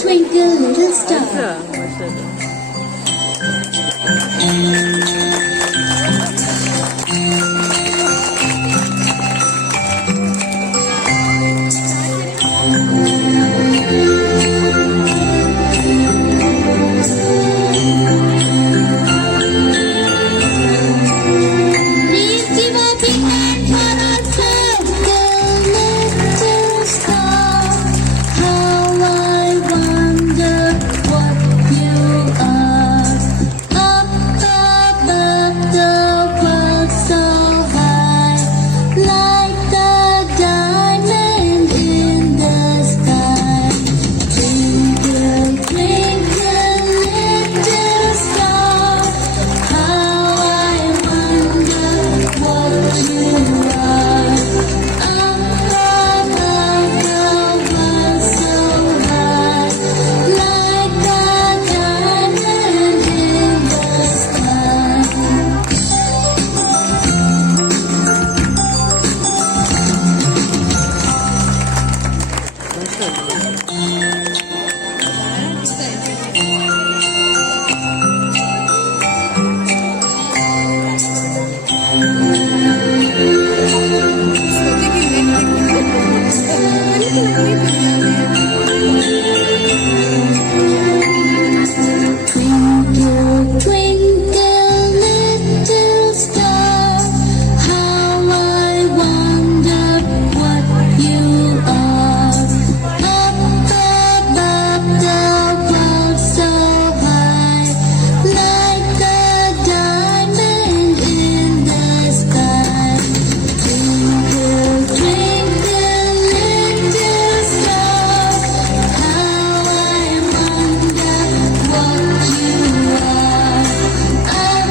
Twinkle little star. Please give a big hand for our twinkle little star. How I wonder what you are. Up above the world so high, like the diamond in the sky. Twinkle, twinkle, little star, how I wonder what you are. Up above the world so high, like the diamond in the sky. Twinkle, twinkle, little star, how I wonder what you are. Up above the world so high, like the diamond in the sky. Twinkle, twinkle, little star, how I wonder what you are. Up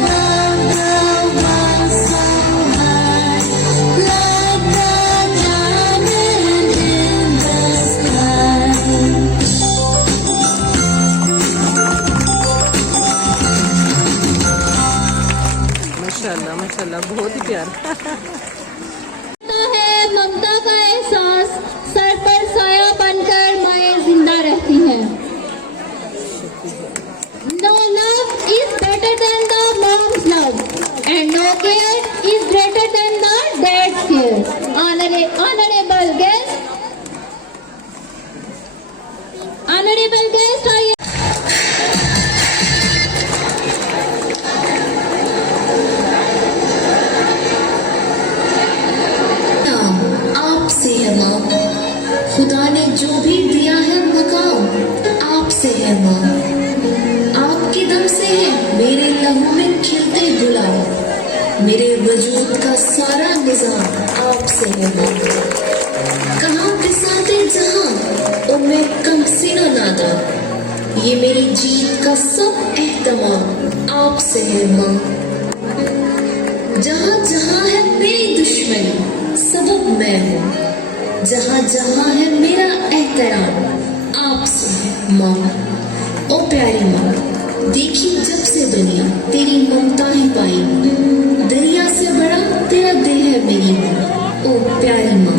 above the world so high, like the diamond in the sky. माशाल्लाह माशाल्लाह बहुत ही प्यारा। है ममता का एहसास, sir पर साया बनकर माएं जिंदा रहती हैं। No love is better than the mom's love, and no care is greater than the dad's care. Honorable guest, are you? आपसे है माँ, खुदा ने जो भी दिया है मकाम आपसे है माँ। आपके दम से है मेरे लहू में खिलते गुलाब, मेरे वजूद का सारा निजाम आपसे है माँ। कहाँ बिसाते जहाँ और मैं कम से न नादा, ये मेरी जीत का सब एहतमाम आपसे है माँ। जहाँ जहाँ है मेरी दुश्मनी सबब मैं हूँ, जहाँ जहाँ है मेरा एहतराम आपसे है माँ। ओ प्यारी माँ, देखी जब से दुनिया तेरी ममता ही पाई, दरिया से बड़ा तेरा दिल है मेरी माँ। ओ प्यारी माँ।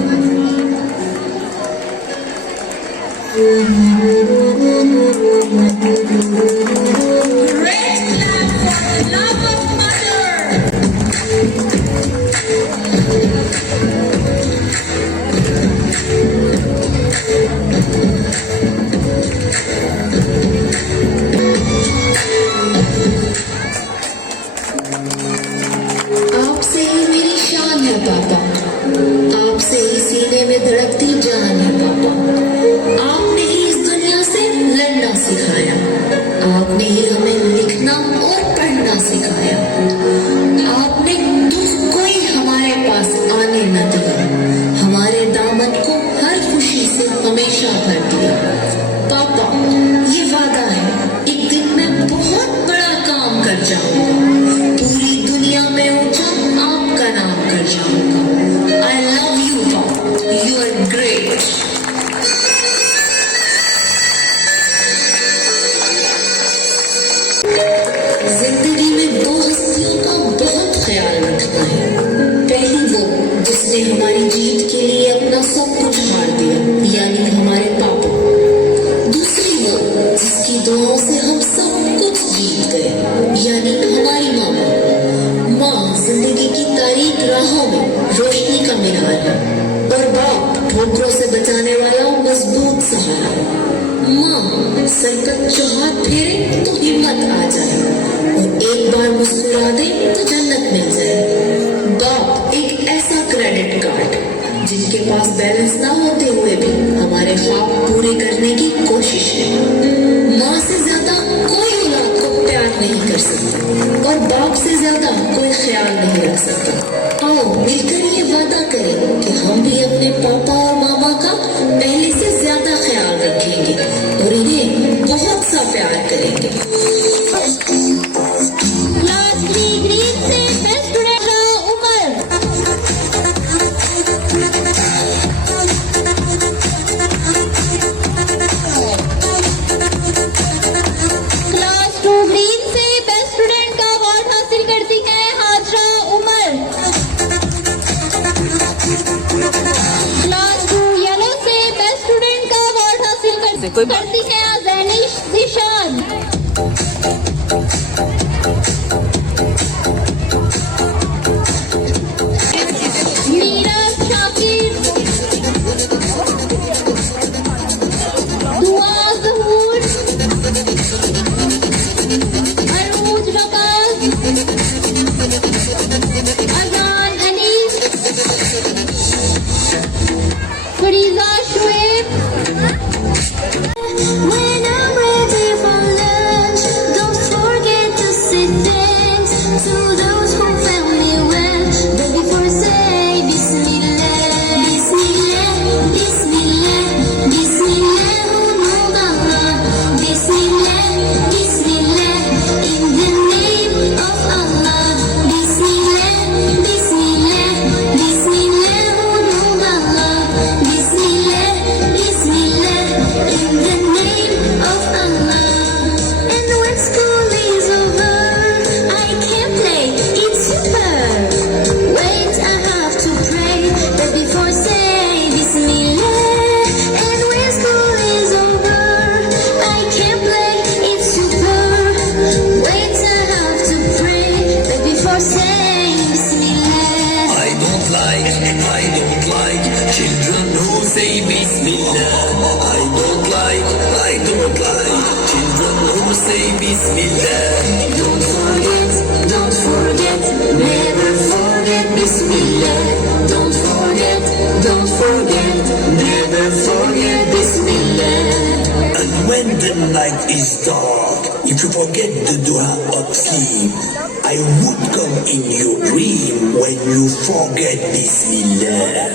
आपसे ही मेरी शान है पापा, आपसे ही सीने में धड़कती जान है पापा। आपने ही इस दुनिया से लड़ना सिखाया, आपने ही हमें लिखना और पढ़ना सिखाया। आपने दुख कोई हमारे पास आने न दिया, हमारे दामन को हर खुशी से हमेशा भर दिया। पापा ये वादा है, एक दिन मैं बहुत बड़ा काम कर जाऊंगा, पूरी दुनिया में ऊंचा आपका नाम कर जाऊंगा। I love you पापा, you are great। जिंदगी में दो हस्तियों का बहुत ख्याल रखना है। पहली वो जिसने हमारी जीत के लिए अपना सब कुछ हार दिया, यानी हमारे पापा। पेरेंट्स ना होते हुए भी हमारे ख्वाब पूरे करने की कोशिश है। माँ से ज्यादा कोई औलाद को प्यार नहीं कर सकता और बाप से ज्यादा कोई ख्याल नहीं रख सकता। आओ मिलकर ये वादा करें कि हम भी अपने पापा और मामा का पहले से ज्यादा ख्याल रखेंगे और इन्हें बहुत सा प्यार करेंगे। क्लास 3 ग्रीन से best student Umar. Class 2 green से बेस्ट स्टूडेंट का अवार्ड हासिल करती है हाजरा उमर। क्लास 2 येलो से बेस्ट स्टूडेंट का अवार्ड हासिल करती है जैनिश जिशान। मीरा शाकिर, दुआ जहूर, अरूज वकास, अजान Anees, फरीजा Shoaib. When I'm ready for lunch, don't forget to say thanks to those who found me well. But before say Bismillah, Bismillah, Bismillah, Bismillah, oh Allah, Bismillah, Bismillah, in the name of Allah, Bismillah, Bismillah, Bismillah, oh Allah, Bismillah, Bismillah, in the name of Allah. And when school is over, I can play, it's super. Wait, I have to pray, but before say Bismillah. And when school is over, I can play, it's super. Wait, I have to pray, but before say Bismillah. I don't like children who say Bismillah. I don't like children who say Bismillah. Don't forget, never forget Bismillah. Don't forget, never forget Bismillah. And when the night is dark, if you forget the dua of sleep, I would come in your dream when you forget Bismillah.